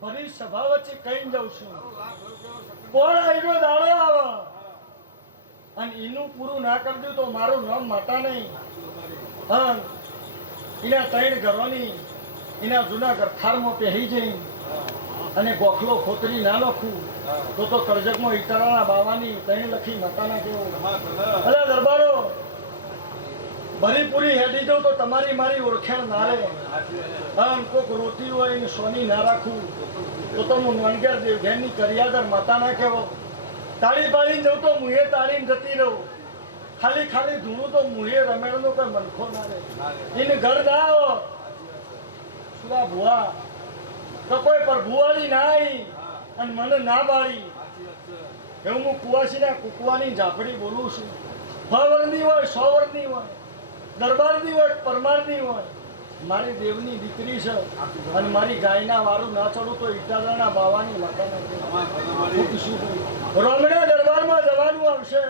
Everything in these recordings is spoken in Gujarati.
ફરી સભા વચ્ચે કઈ જઉં છું કોણ આવ્યો દાડો આવે અને એનું પૂરું ના કરી દઉં તો મારું નામ માતા નહીં. હા એના 3 ઘરોની એના જૂના ગરથારમાં પહેરી જઈ અને ગોખલો ખોતરી ના લખું તો કરજકમાં ઈતરાના બાવાની 3 લખી માતાના કેવું. અરે દરબારો ભરી પૂરી હેડી જાઉં તો તમારી મારી ઓળખાણ ના રહે. હા કોક રોટી હોય ને સોની ના રાખું તો હું નોનગેર દેવઘેરની કરિયાદર માતા ના કહેવો. તાળી પાડીને જઉં તો મુહે તાળીને જતી રહું. ખાલી ખાલી ધૂણું તો મુહે રમેણનો કોઈ મનખો ના રહે. એને ઘર ના આવો સુરા ભુવા તો કોઈ પ્રભુવાળી ના આવી અને મને ના બાળી. એવું હું કુવાસીના કુકવાની ઝાપડી બોલું છું. 6 વર્ષની હોય 100 વર્ષની હોય દરબારની હોય પરમારની હોય મારી દેવની દીકરી છે અને મારી ગાયના વારું ના ચડું તો ઈટાલાના બાવાની માતાના રોમણા દરબારમાં જવાનું આવશે.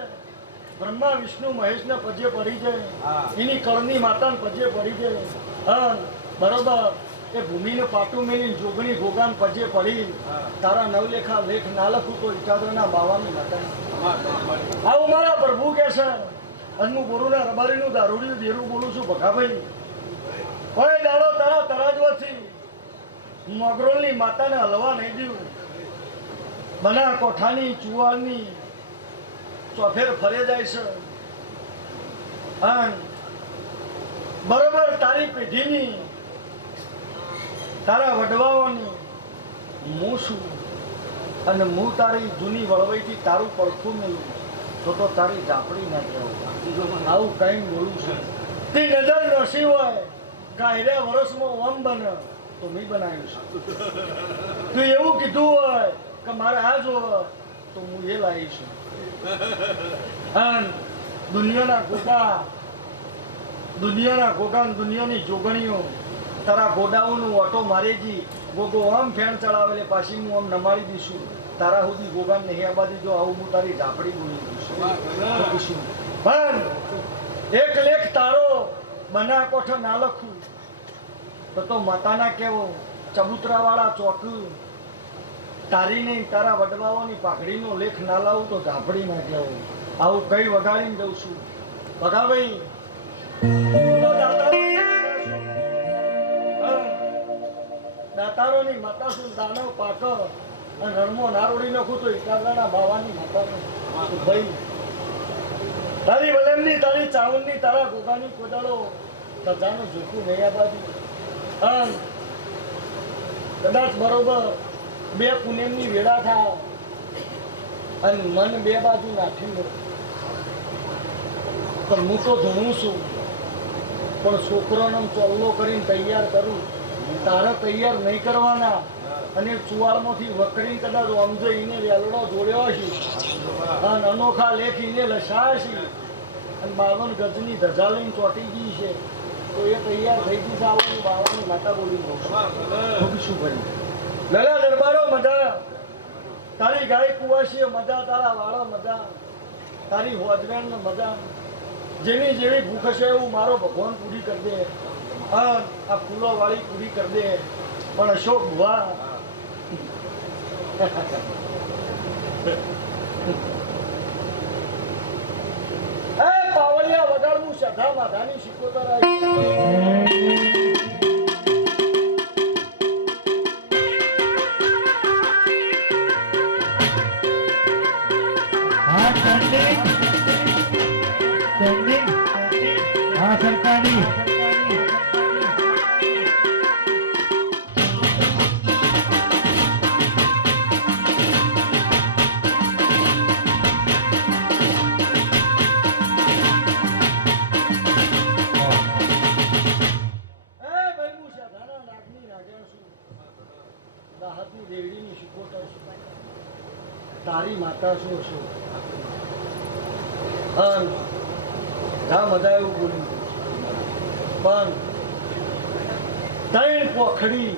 બ્રહ્મા વિષ્ણુ મહેશને પજે પડી જાય એની કળની માતાને પજે પડી જાય. હા બરોબર એ ભૂમિને પાટું મેલી જોગણી ભોગાન પજે પડી તારા નવલેખા લેખ ના લખું તો ઈટાલાના બાવાની માતા. આવું મારા પ્રભુ કે છે. અને હું બોરુના રબારીનું દારૂડિયું દેરું બોલું છું ભગાભાઈ. કોઈ દાડો તારા તરાજવાથી મગરોલની માતાને હલવા નહીં દઉં. બના કોઠાની ચુવાળની ચોફેર ફરે જાય છે. બરોબર તારી પેઢીની તારા વડવાઓની હું છું અને હું તારી જૂની વળવાઈથી તારું પડખું નહીં તો તારી ઝાપડી ના કહેવું. આવું કઈ બોલું છું. તે નજર નસી હોય કાયરે વર્ષમાં ઓમ બને તો મેં બનાવ્યું છે. તું એવું કીધું હોય કે મારે આ જોવે તો હું એ લાવી છું. દુનિયાના ગોગા દુનિયાની જોગણીઓ તારા ગોડાઓનું ઓટો મારેજી ગોગો આમ ફેન ચડાવેલે પાછી હું આમ નમાડી દઈશું. તારા સુધી ગોગામ નહીં આબાદી જો આવું હું તારી ઝાપડી બોલી દઈશું. પણ એક લેખ તારો બના કોઠો ના લખું તો માતાના કેવો ચબૂતરાવાળા ચોક તારી નહીં તારા વડવાઓની પાઘડીનો લેખ ના લાવું તો ઝાપડી ના કહેવો. આવું કઈ વગાડીને જઉં છું. વગાભાઈ દાતારોની માતા શું દાનવ પાક અને રણમો નારોડી નાખું તો ઇટાગાના બાવાની માતા ભાઈ તારી વલેમની તારી ચાવણની તારા ગોગાની કોદાળો સજાનું જોખું નહીં આ બાજુ. કદાચ બરોબર 2 પુણ્યની વેળા થાય અને મન 2 બાજુ નાખી પણ હું તો ધૂણું છું. પણ છોકરોને ચોલ્લો કરીને તૈયાર કરું તારે તૈયાર નહીં કરવાના. અને ચુવાળમાંથી વકરી કદાચ ઓમજો એને વેલડો જોડ્યો છે અને અનોખા લેખ એને લસાય છે અને 52 ગજની ધજા લઈને ચોટી ગઈ છે તો એ તૈયાર થઈ ગઈ છે. આવવાની બાવાની માતા બોલી શું કરી લલા દરબારો મજા તારી ગાય કુવાશી મજા તારા વાળા મજા તારી હોજવેણ મજા. જેની જેવી ભૂખ હશે એવું મારો ભગવાન પૂરી કરી દે. આ ફૂલો વાળી પૂરી કરી દે. પણ અશોક ભુવા પાવળિયા વગાડવું સધા માધાની શીખોતર સરકારી તારી માતા શું છું. જા મજા એવું બોલ્યું પણ 3 પોખડી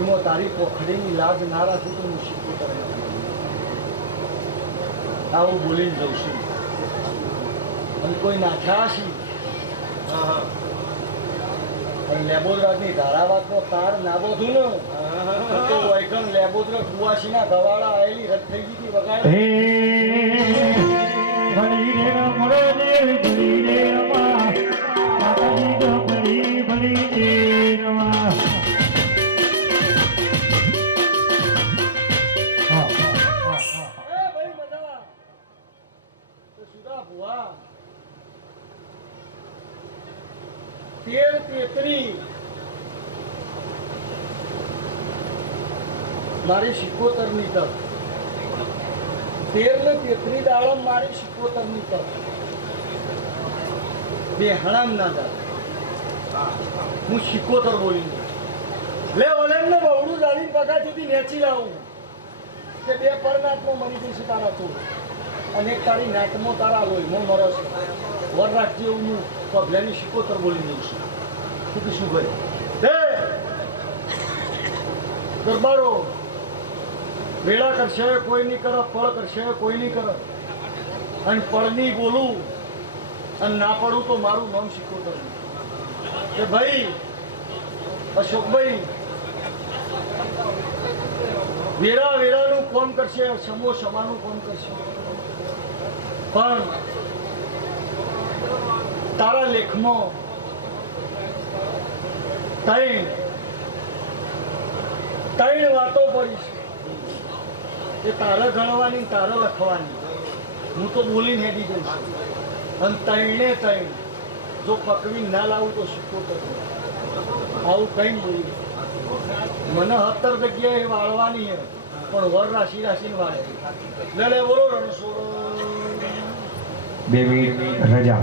એમાં તારી પોખડીની લાજ ના રાખું તો હું શીખવું કરે આવું બોલીને જઉં છું. અને કોઈ નાખ્યા છે પણ લેબોદરાની ધારાવાતનો તાર નાબો છું ને તો વૈકણ લેબોદરા કુવાસીના ગવાળા આયેલી રદ થઈ ગઈ હતી વગાડે હે ભણી રે રમણો દેવ ભણી રે રમા માતાજી તો ભણી ભણી રે રમા તેર તેત્રી મારી 76 ની તક 13 ને 33 દાડમ મારી 76 ની તક બે હણામ ના દાડ હું 76 બોલી લે ઓલેમ ને બહુડું જાળી પગા સુધી નેચી લાવું કે બે પરનાથમાં મરી જઈશ તારા તો અને એક તારી નાટમાં તારા લોહી હું મરસ વર રાખજે એવું હું પગલાની 76 બોલી દઈશ શું કીશું ભાઈ હે દરબારો વેળા કરશે કોઈ નહીં કરે ફળ કરશે કોઈ નહીં કરે અને પડની બોલું અને ના પડું તો મારું નામ 76 કે ભાઈ અશોકભાઈ વેળા વેળાનું કોમ કરશે સમો સમાનું કોમ કરશે પણ તારા લેખમાં ત્રણ વાતો પડી છે એ તારે ગણવાની તારે લખવાની હું તો બોલીને હેડી જઈશ અને ત્રણ જો પકવી ના લાવું તો 76 આવું કઈ બોલી મને 17 જગ્યાએ વાળવાની છે પણ વર રાશિ રાશિને વાળે લે બોલો રણછોડો 2 મિનિટ રજા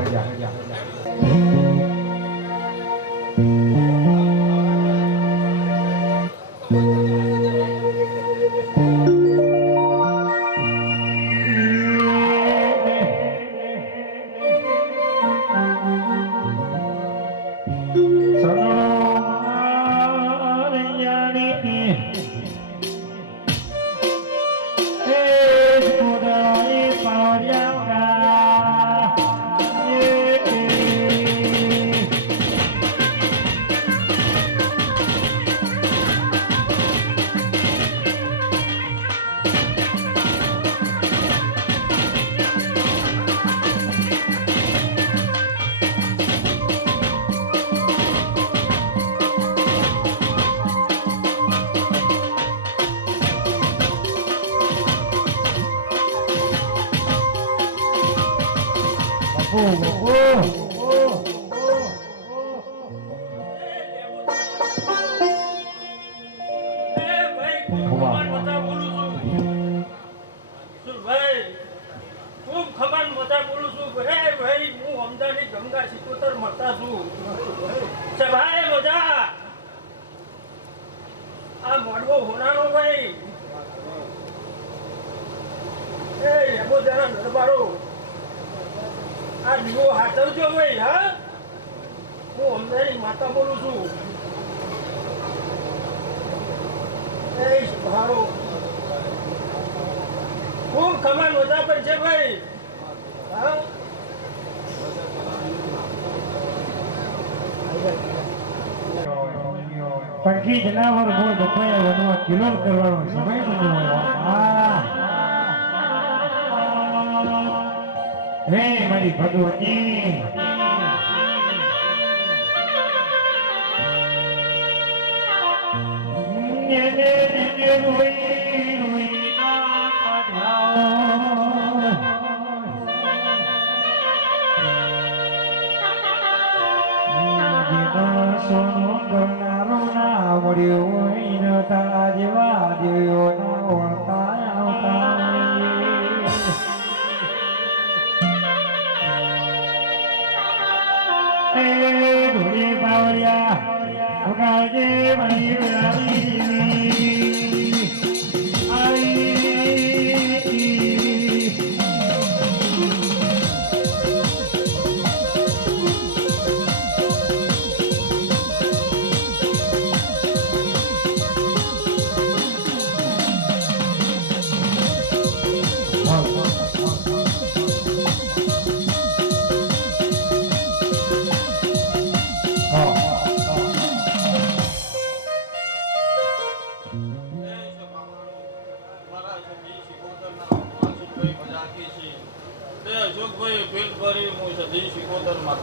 આ દીવો હાથવજો ભાઈ હા હું અમદારી માતા બોલું છું ભારો ખૂબ કમાન વધા પણ છે ભાઈ હા પંખી જનાવર મોર બપાયા વનવા કિલોલ કરવાનો સમય બન્યો હે મારી ભગવતી સોનો કરનારો ના મળ્યો હોય તારા જેવા દેવો ના વળતા આવતા ધોળી પાવડિયા ઉગાજે મણી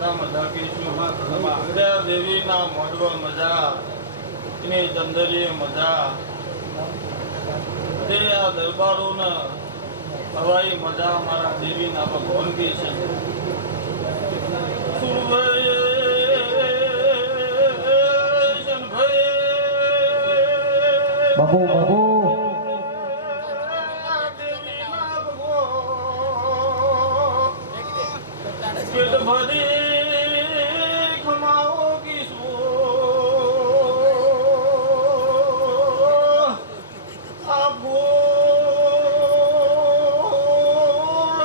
મજા મજા કહીશું ત્યાં દેવીના મોઢવા મજા એની ચંદરીએ મજા તે આ દરબારોના હવાઈ મજા મારા દેવીના ભગવાન કી છે બાબુ બાબુ પેટ ભરી ખમાઓ કીશું આ ભૂલ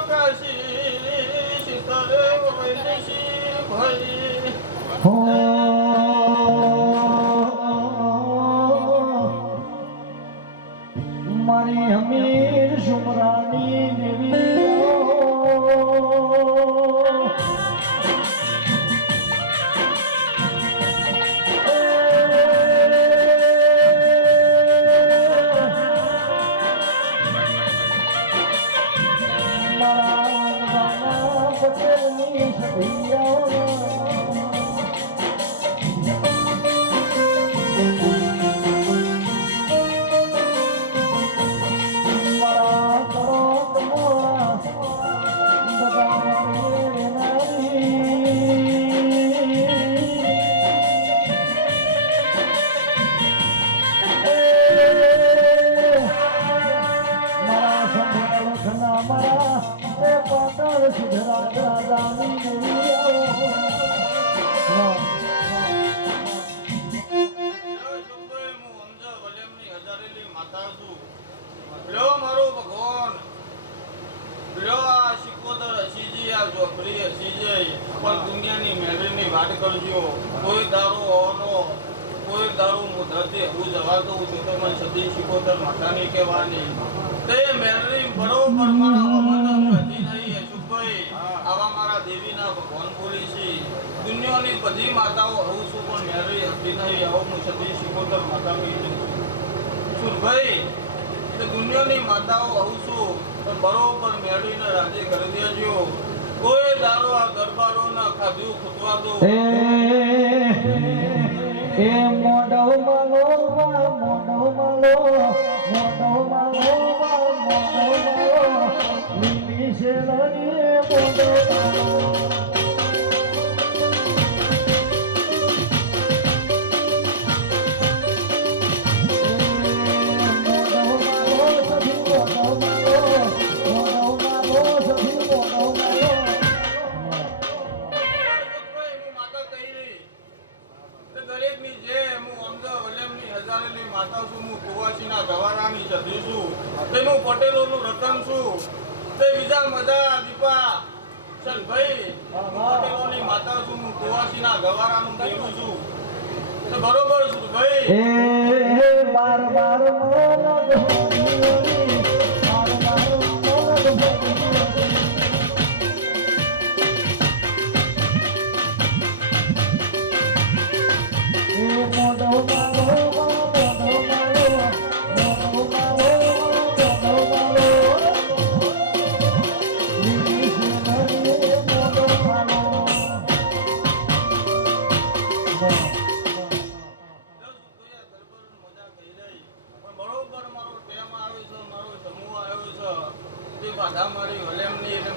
કાશી શીતળે વૈદેશી ભાઈ હો મારી હમીર સુમરાની દેવી દુનિયાની મેળવીની વાત કરજો કોઈ દારૂ હોવાનો કોઈ દારૂ મુદ્રથી હું જવા દઉં છું તો મને સદી શિકોતર માતાની કહેવાની તે મેળવી બરોબર મારા અમન હતી નહીં અશુભાઈ આવા મારા દેવીના ભગવાન બોલી છે દુનિયાની બધી માતાઓ આવું છું પણ મેળવી હતી નહીં આવો હું સદી શિકોતર માતાની સુરભાઈ તે દુનિયાની માતાઓ આવું છું પણ બરોબર મેળવીને રાજી કરી દેજો કોઈ દારો આ દરબારો ના ખાધ્યું ખૂટવા દો એ મોડો માલો લીલી શેરણી મોડો તેનું પટેલોનું રતન છું તે બીજા મજા દીપા ભાઈ પટેલોની માતા છું હું કુવાસીના ગવારાનું દેવું છું તો બરોબર છું ભાઈ બાર બાર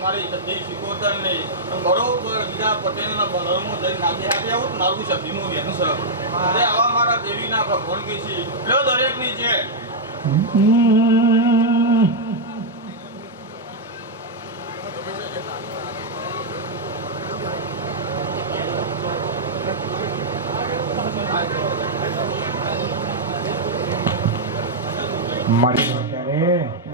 મારી સદી શિકોતર નહીં બરોબર બીજા પટેલના બલરમાં જઈને નાખી આપી આવું મારું સદીનું બેન છે આવા મારા દેવીના ભગવાન કી છે દરેકની છે મારી અત્યારે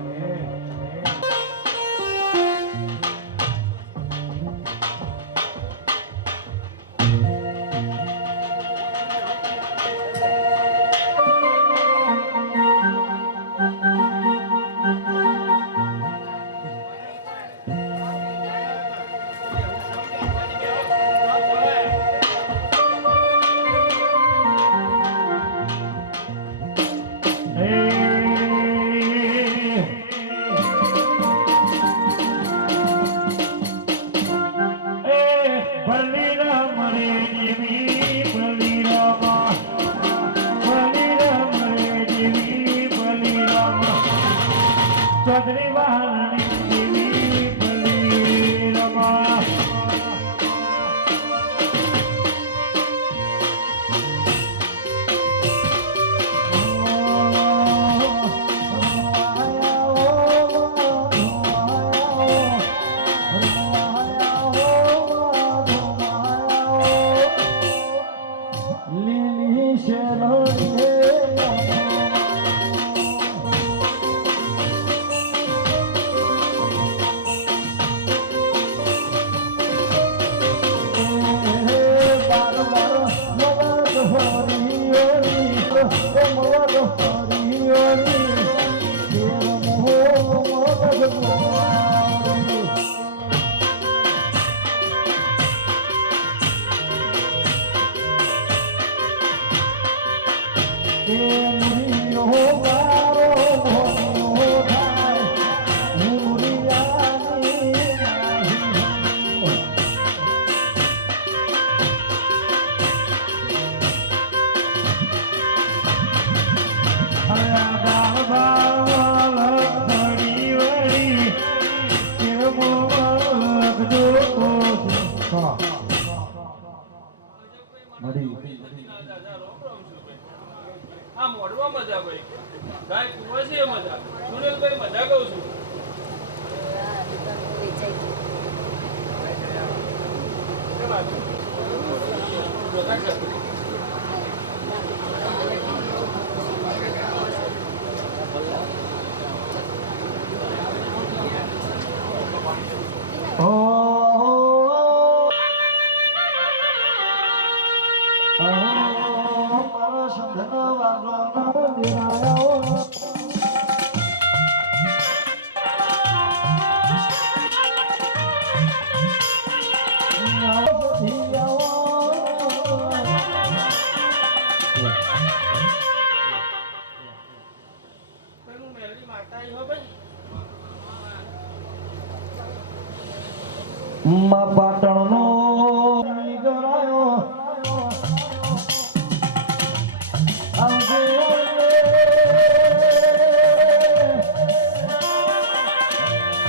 ભલી રે દેવી બલિરામા બલિરામ રે દેવી બલિરામા ચૌધરી વાહણી દેવી બલિરામા લીલી શેરણી આ મોડવા મજા ભાઈ ગાય કુવા છે મજા સુનિલભાઈ મજા કહું છું માં પાટણનો ગરાયો આવજે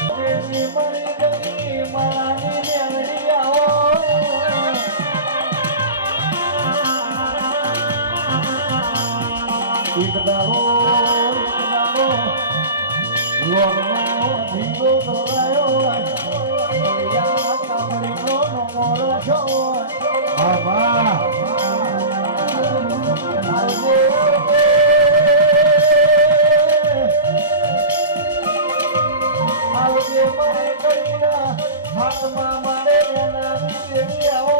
દેવી મળી ગઈ માની મેળી આવો એક દાડો લોટનો ધીરો ગરાયો હાથમાં મારે દેવી આવો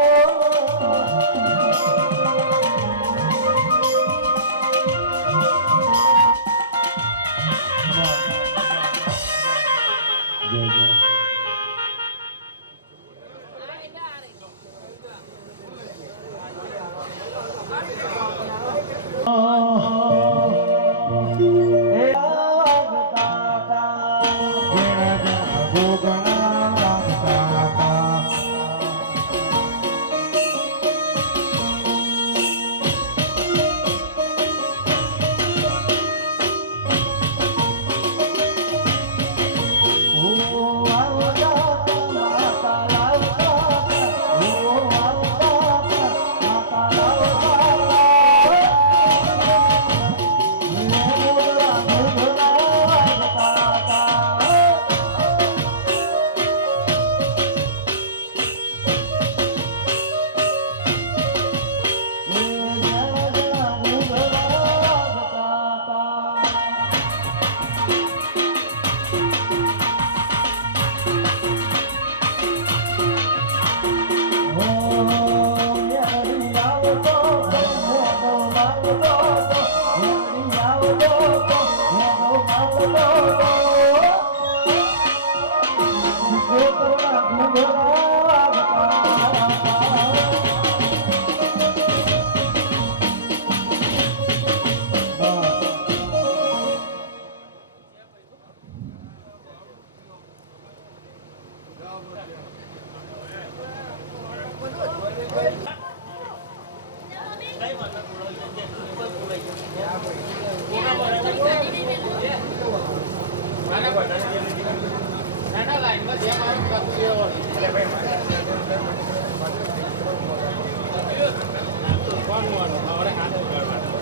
ભાઈ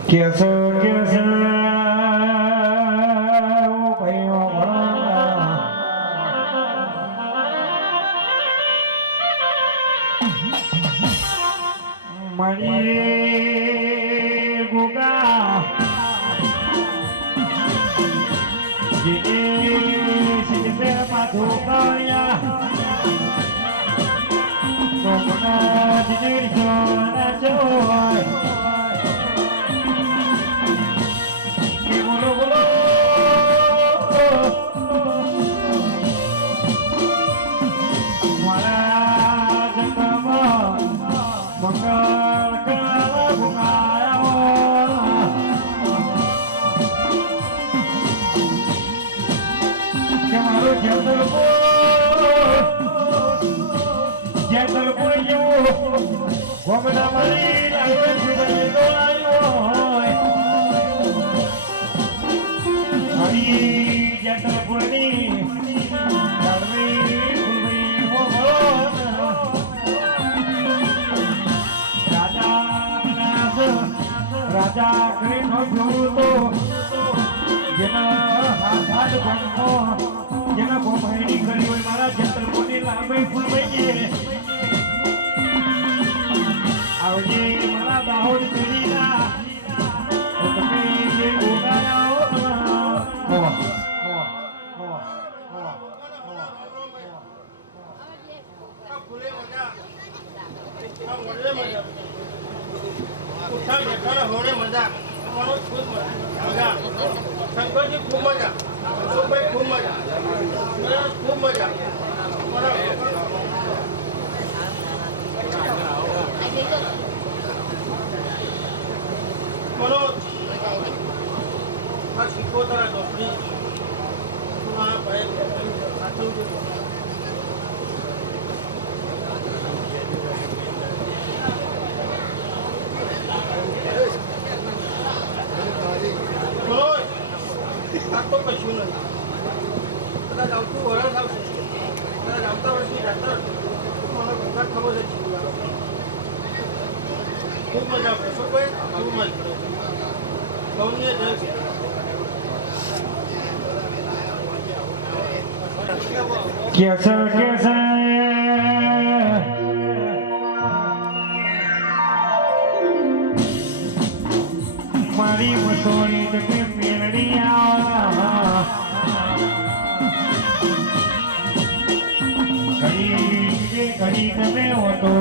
કેસો કેસો ભાઈઓ ભણા મળી ગુગા જીને સિદ્ધે માધુ કાયા સોમનાથ નિર્જન જોય કે બોલો બોલો મારા જગમાં મંગળ કરા ભુંગાયા કે મારો જેતલ કોઈ જેવું ગોમડા મારી લાગે સુધરે ડોલાયો હોય મારી જેતલ કોઈની જાળવી ફૂલવી હો રાજા કરીને જોતો જેના હાથ ગમો જેના ગોમહેડી કરી હોય મારા જેતલ કોની લાંબી ફૂલવી આવજે મારા દાહોદ પેઢીના તમે જે ગોગાયા હો શંકરજી ખૂબ મજા ખૂબ મજા ખૂબ મજા મનોજ આ શીખોતરા ડોકરી આ ભાઈ સાચું મનોજ આ તો કશું નથી કદાચ આવતું વરસ આવશે કદાચ આવતા વર્ષની જાત્રા મને કદાચ ખબર છે ખૂબ મજા પડે શું ભાઈ ખૂબ મજા પડે સૌને જય કેસર કેસર મારી મસોરી તમે મેળડી આવા ઘડી તમે ઓટો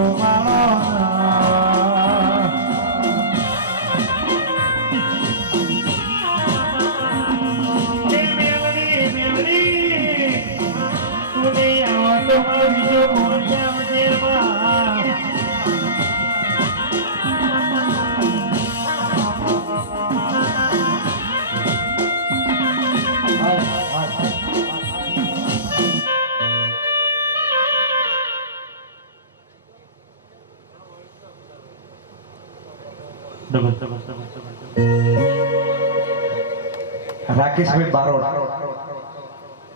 રાકેશભાઈ બારોટ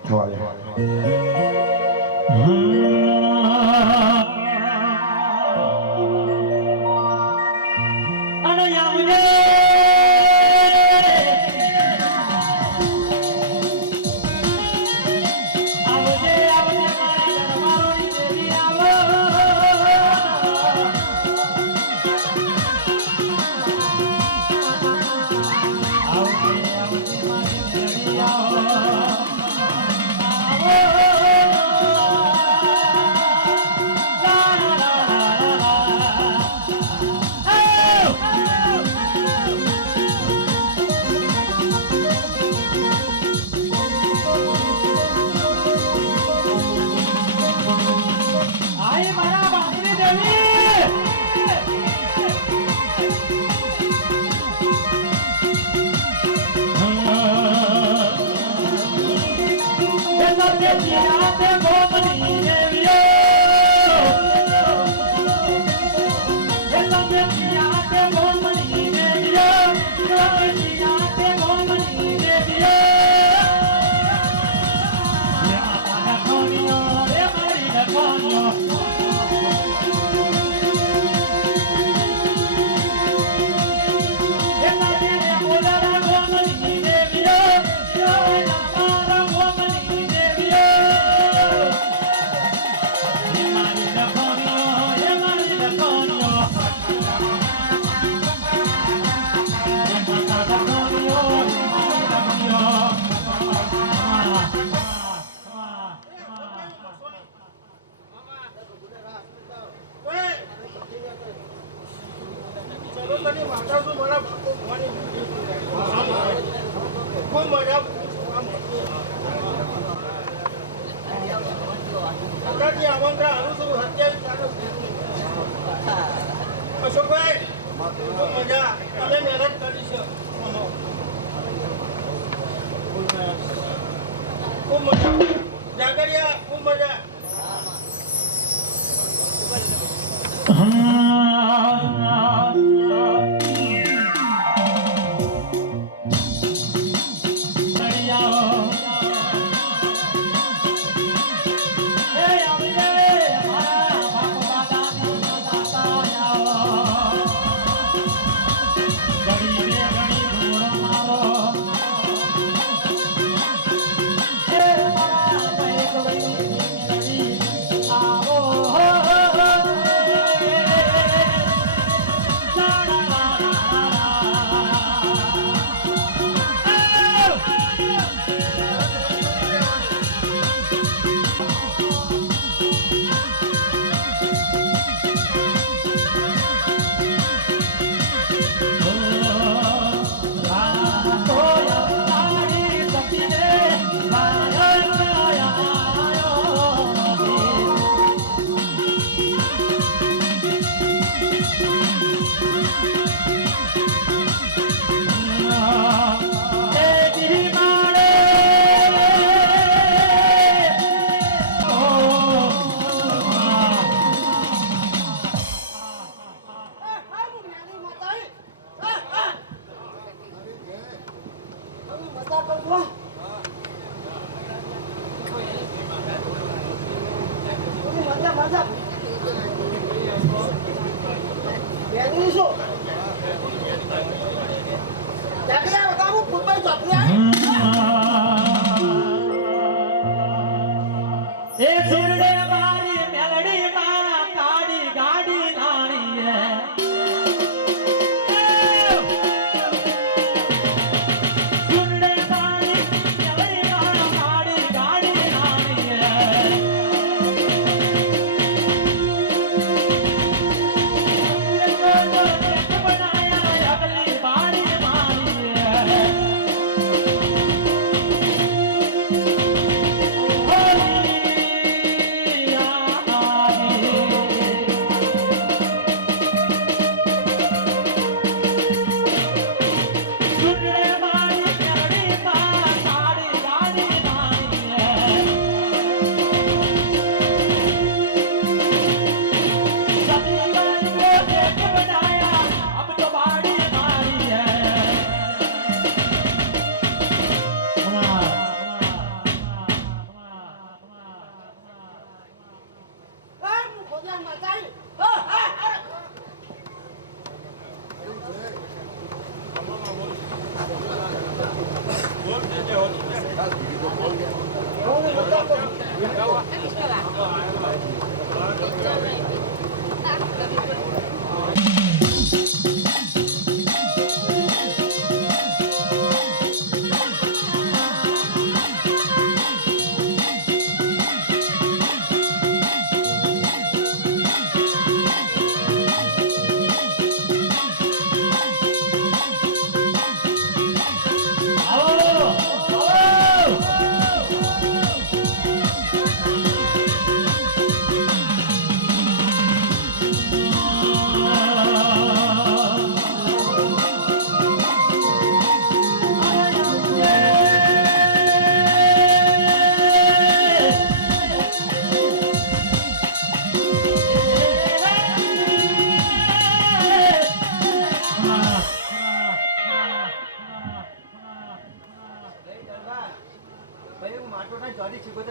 થવાલે અને આવજે આવજે આવજે મારા દરબારોની દેવી આવો તને માતા છું મારા બાપો ભવાની ખૂબ મજા અત્યારથી આમંત્રણ હારું છું 27 અશોકભાઈ ખૂબ મજા તમે મહેનત કરી છે ખૂબ મજા જાગરિયા ખૂબ મજા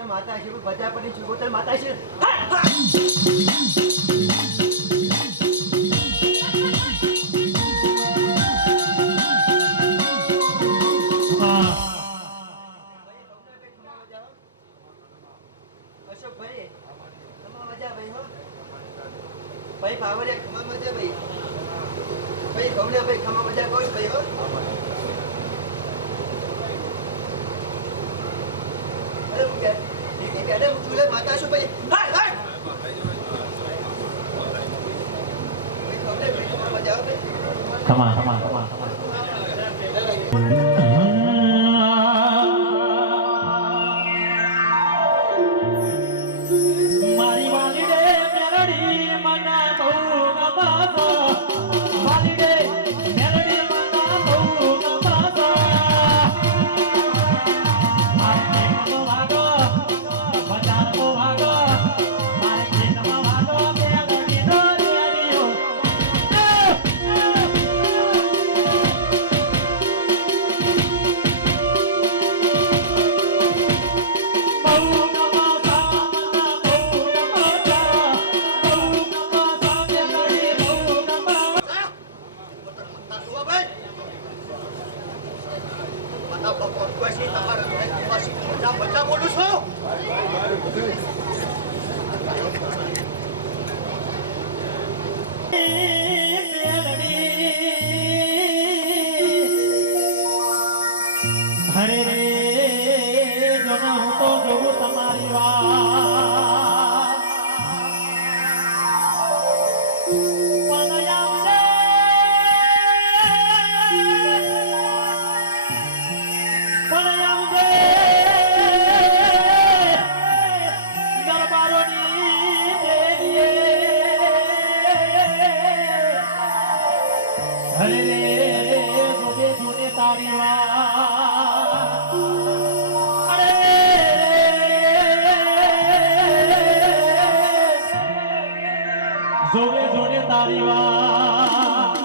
માતા છે બધા પડી ચુગોતર માતા છે અશોકભાઈ ખમા મજા ભાઈ હો ભાઈ પાવરે ખમા મજા ભાઈ ભાઈ ગૌલે ભાઈ ખમા મજા કોઈ ભાઈ હો અરે હું કે દીદી કહે હું ચૂલે માતા છું ભાઈ હાય હાય ભાઈ ગૌલે ભાઈ ખમા મજા ભાઈ મારી વાલી રે મેરડી મના બહુ નમાતો વાલી રે મેરડી મના બહુ નમાતો મારે નો વાગો બજાર નો વાગો મારે ખેતમાં વાગો મેરડી નો રેડિયો બધા બોલું છું હરે રે જોના હું તો જોઉં તમારી વાત પણ આવજે દરબારોની દેવીએ હરે રે જોડે જોડે તારી વાત જોડે જોડે તારી વાત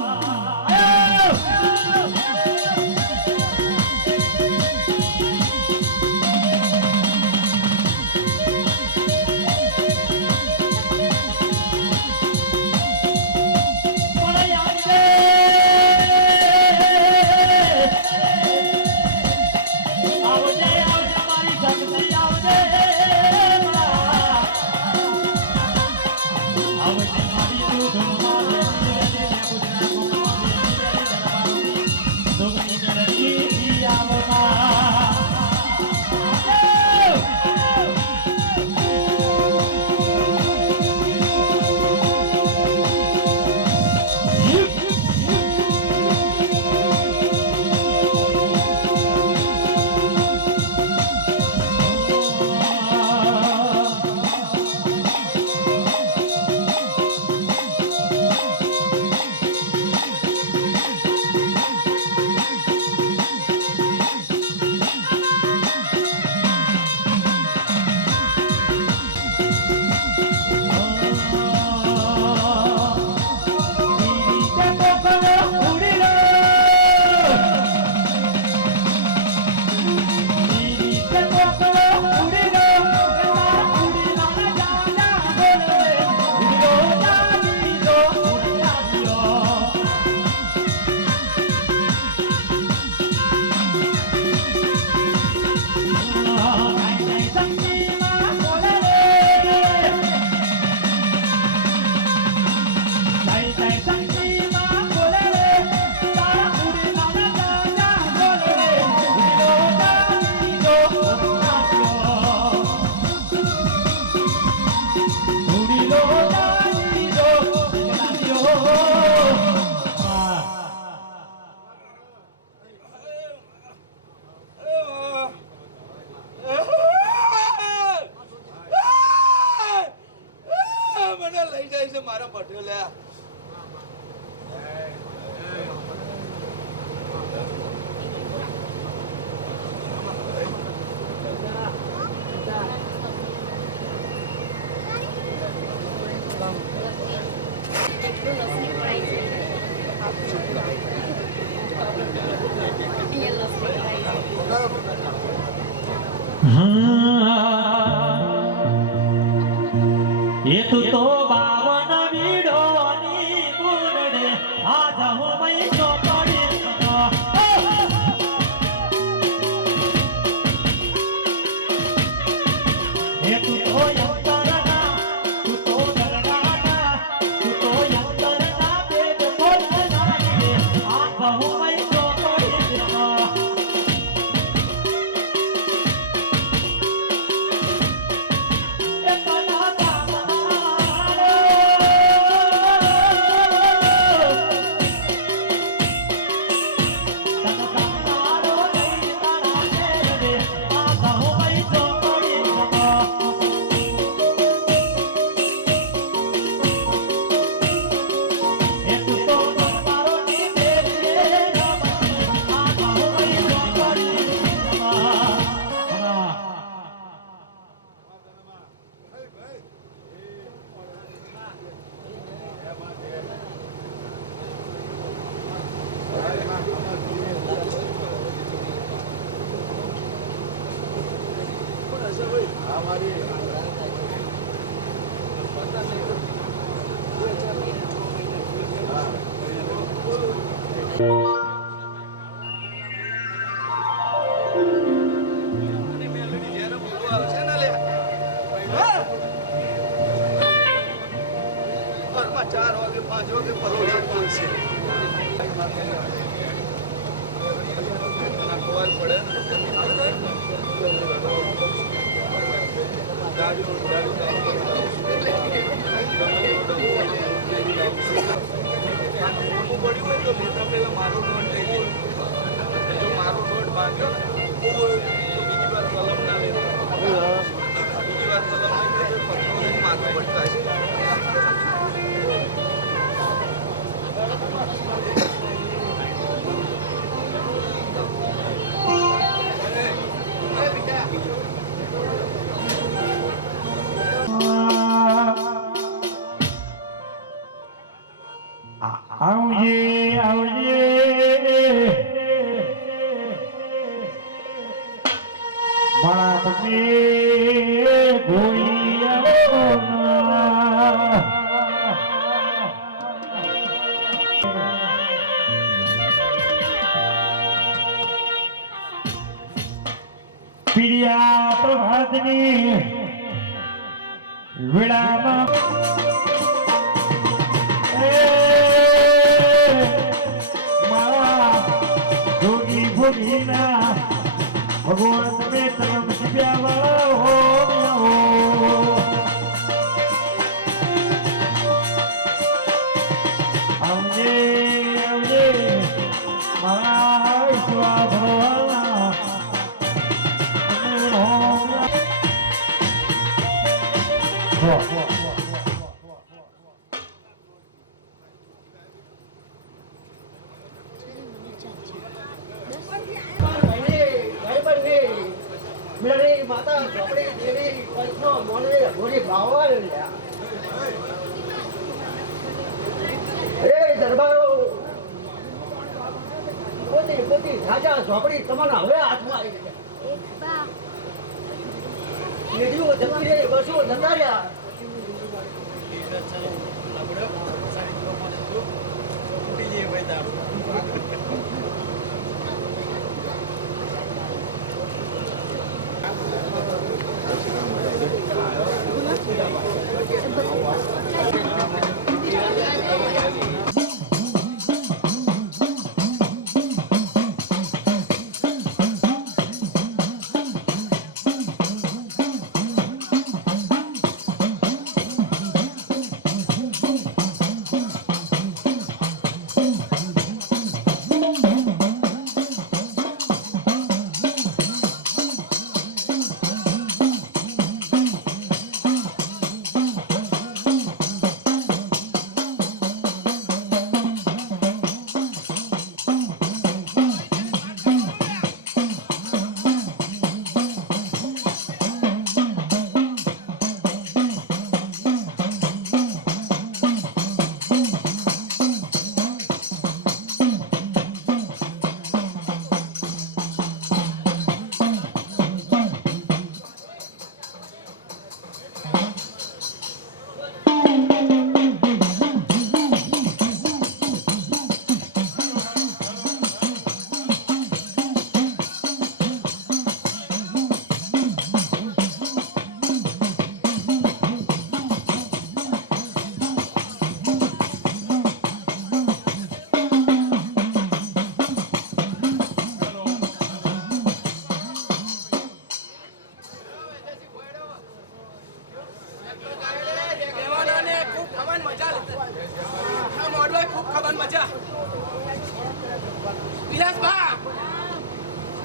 મારા પટેલ એ તું તો બાવન વીડોની ગુરડે આજ હું મઈ ચોપડી એ તું તો યંતરના તું તો દરડાના તું તો યંતરના દેવ બોલના રે આજ હું મઈ ચોપડી ઘરમાં 4 વાગે 5 વાગે પરોળિયા પડશે નાખવા પડે મારો દોડ લઈ લે જો મારો દોડ ભાગ્યો તો બીજી વાર કલમ ના લે બીજી વાર કલમ નહીં લે પથ્થરો માથું પડતા છે આવજે આવજે મારા તમે પ્રિયા પ્રભાતની વેળામાં ભગવાન તમે તરમ શિપ્યા વાળો આવજે આવજે મારા ઈશ્વર ભગવાન મેરી માતા ઝોપડી દેવી કૃષ્ણ મોને ઘોડી ભાવવા રહ્યા એ દરબારો પોતી પોતી રાજા ઝોપડી તમારા હવે હાથમાં આવી ગયા પેઢીઓ જતી રહી બસો જતા રહ્યા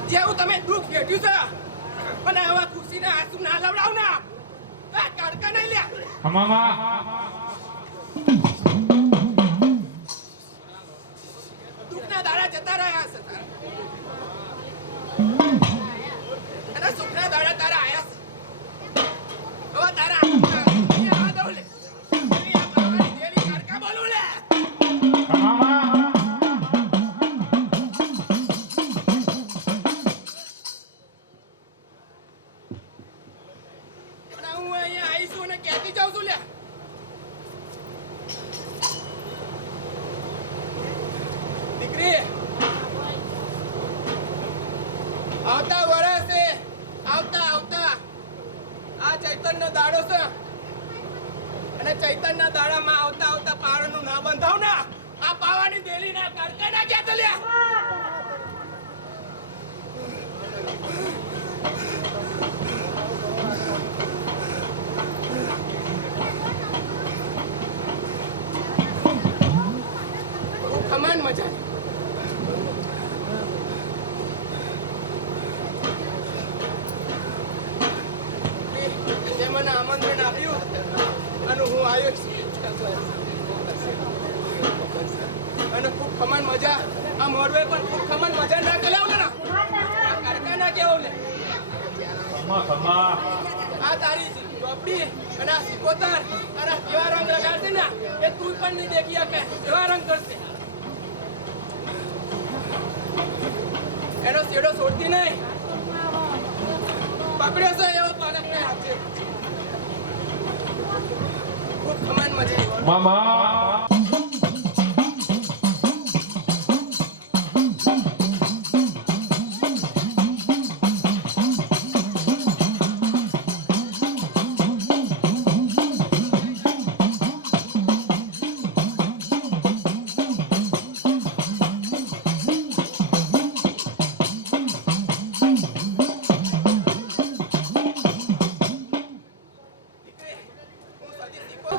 જેવું તમે દુઃખ વેઠ્યું છે પણ આવા ખુશીને આંસુ ના લવડાવ ના આ કાડકા નહીં લ્યા મામા દુઃખના દાડા જતા રહ્યા છે અને સુખના દાડા તારા આયા છે હવે તારા આ દઉં લે કાડકા બોલું લે મામા મોરબી આવતા વર્ષે આવતા આ ચૈતન્ય દાડો છે અને ચૈતન્ય દાડામાં આવતા પારણનું ના બંધાવ ના આ પાવાની દેલીના કારખાના ક્યાં ચાલ્યા કમાન મજા મને આમંત્રણ આપ્યું અને હું આવ્યો અને ખૂબ ખમાન મજા આ મોરબે પણ ખૂબ ખમાન મજા ના કરાવ ને આ કારખાના કેવો લે આ તારી ચોપડી અને આ સિકોતર અને આ કેવા રંગ લગાડશે ને એ તું પણ નહીં દેખી શકે એવા રંગ કરશે એનો શેડો છોડતી નહીં પકડ્યો છે એવો પાલક ને આપશે ખૂબ ખમાન મજા મામા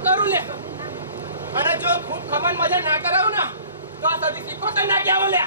કરું લે અને જો ખૂબ ખમન મજા ના કરાવ ને તો આ સદી શીખો તો ના કેવો લે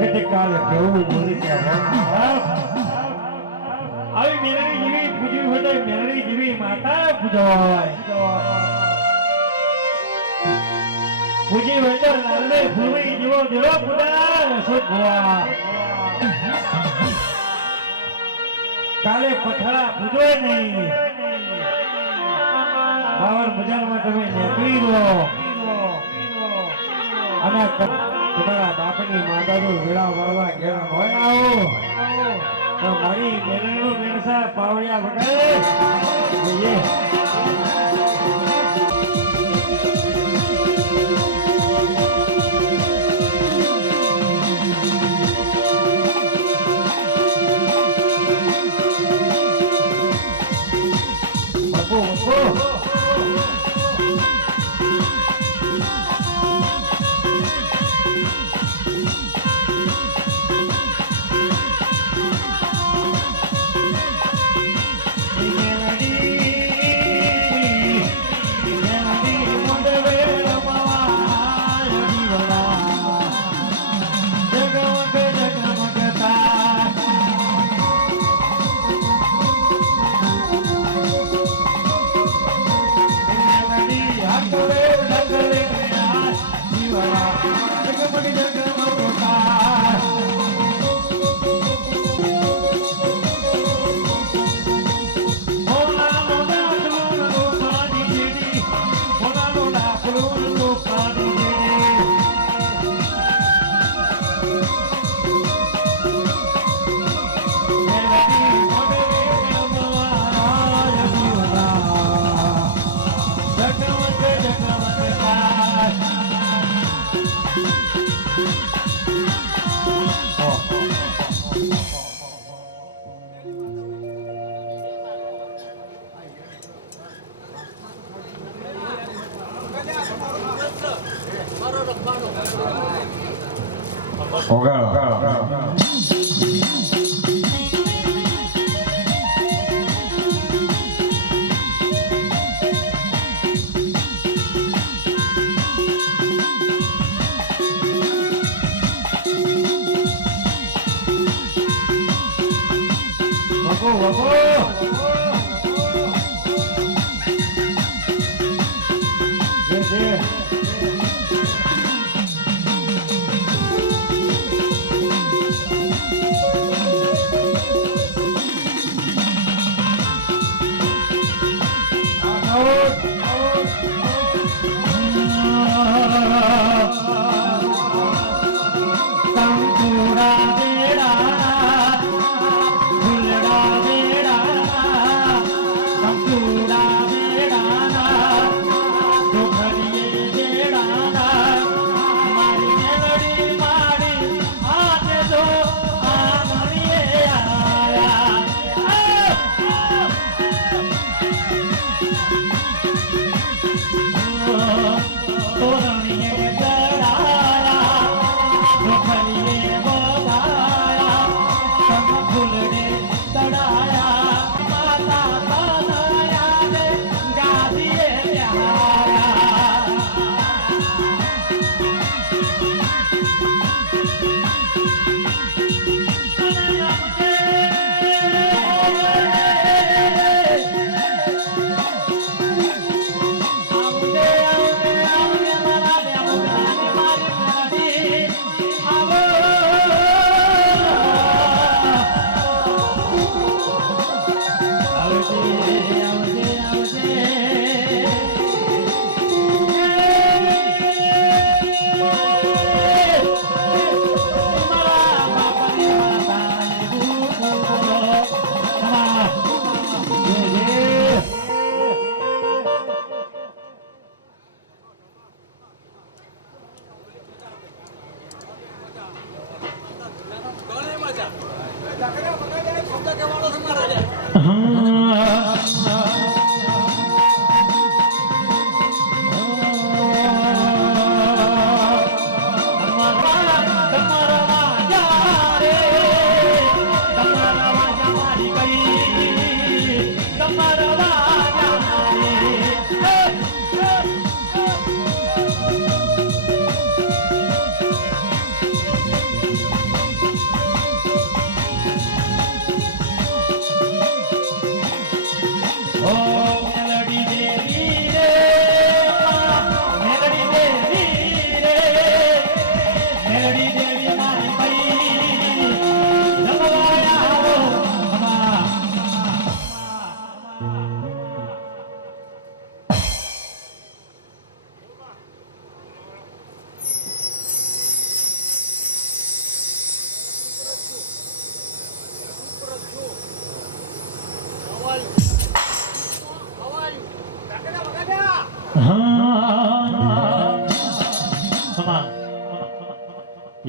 જગતકાલ કેવું બોલી આવી મેલડી જેવી પૂજવી હોય તો મેલડી જેવી માતા પૂજવાય પૂજી હોય તો લાલને ફૂલવી જેવો દેવો પૂજા રસોદ ભવા કાલે પથાળા પૂજો નહીં બાવન બજારમાં તમે નીકળી લો અને તમારા બાપની માતાનો વેળા વાળવા ઘેર હોય આવો તો મારી બેનનો મેણસા પાવડિયા વગર જઈએ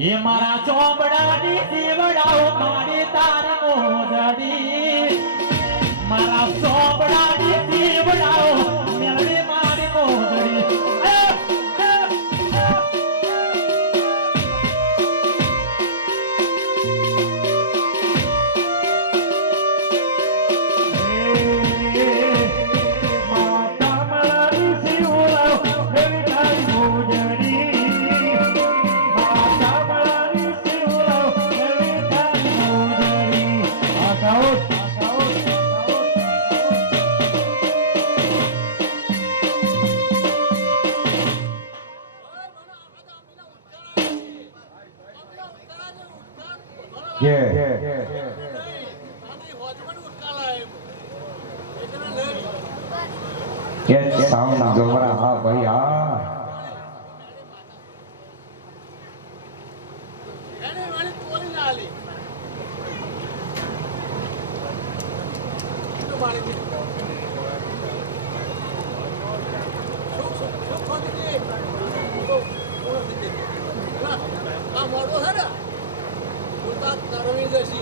એ મારા ચોપડાની દેવડાઓ મારી તારી મોજડી મારા ચોપડાની દેવડાઓ મેળવી મારી મોજડી સાઉન્ડ ગવરા હા ભાઈ હા મોડો છે ને આવતા કરવી જશે.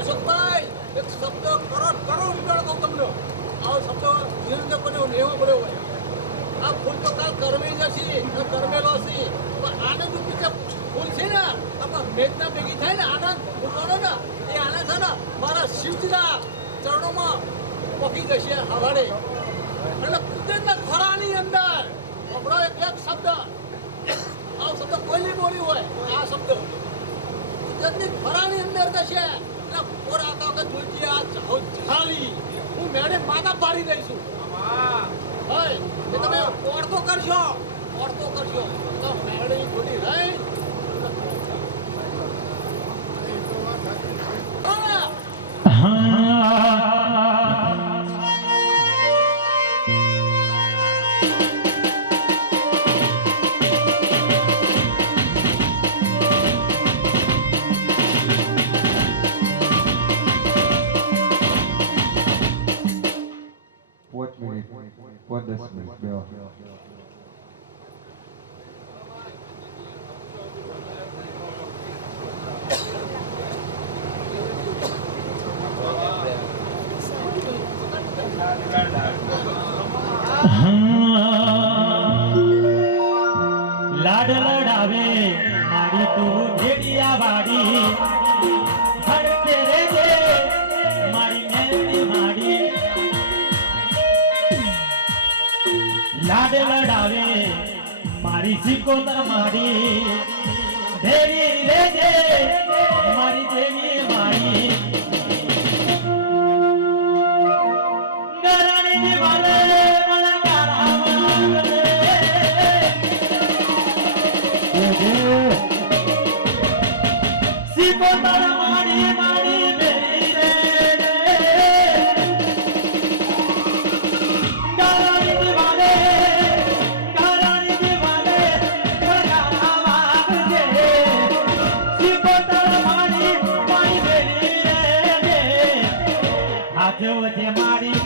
અશોકભાઈ એક શબ્દ કરો ઉડાડ કહું તમને. આવો શબ્દ ધીરે બન્યો નેવો પડ્યો હોય. આ ફૂલ તો કાલ કરવી જશે તો કરમેલો છે. પણ આનંદ બીજા ફૂલ છે ને આપણે મેઘના ભેગી થાય ને આનંદ ફૂલવાનો ને એ આનંદ છે ને મારા શિવજીના ચરણોમાં પકી જશે હવાડે. એટલે કુદરતના ખરાની અંદર આપણો એક શબ્દ આ શબ્દ કોઈની બોલી હોય આ શબ્દ કુદરતની ખરાની અંદર જશે. એટલે પોરા કાકા જોઈતી આ ઝાલી હું મેળે માતા પાડી દઈશું. હોય એ તમે ઓળખો કરશો તો મેળી ખોટી રહી. પાંચ મિનિટ 10 મિનિટ બેહો. લાડ લડાવે મારી તું ભેડિયા વાડી હડતે રે જે મારી મેલની માડી. લાડ લડાવે મારી સિકોતર માડી દેવી રે જે મારી દેવી માડી. ગરાણી દિવાલે સિકોતર માડી માડી દેવી રે ગરાણી દિવાલે સિકોતર માડી માડી દેવી રે હાથ વચ્ચે મારી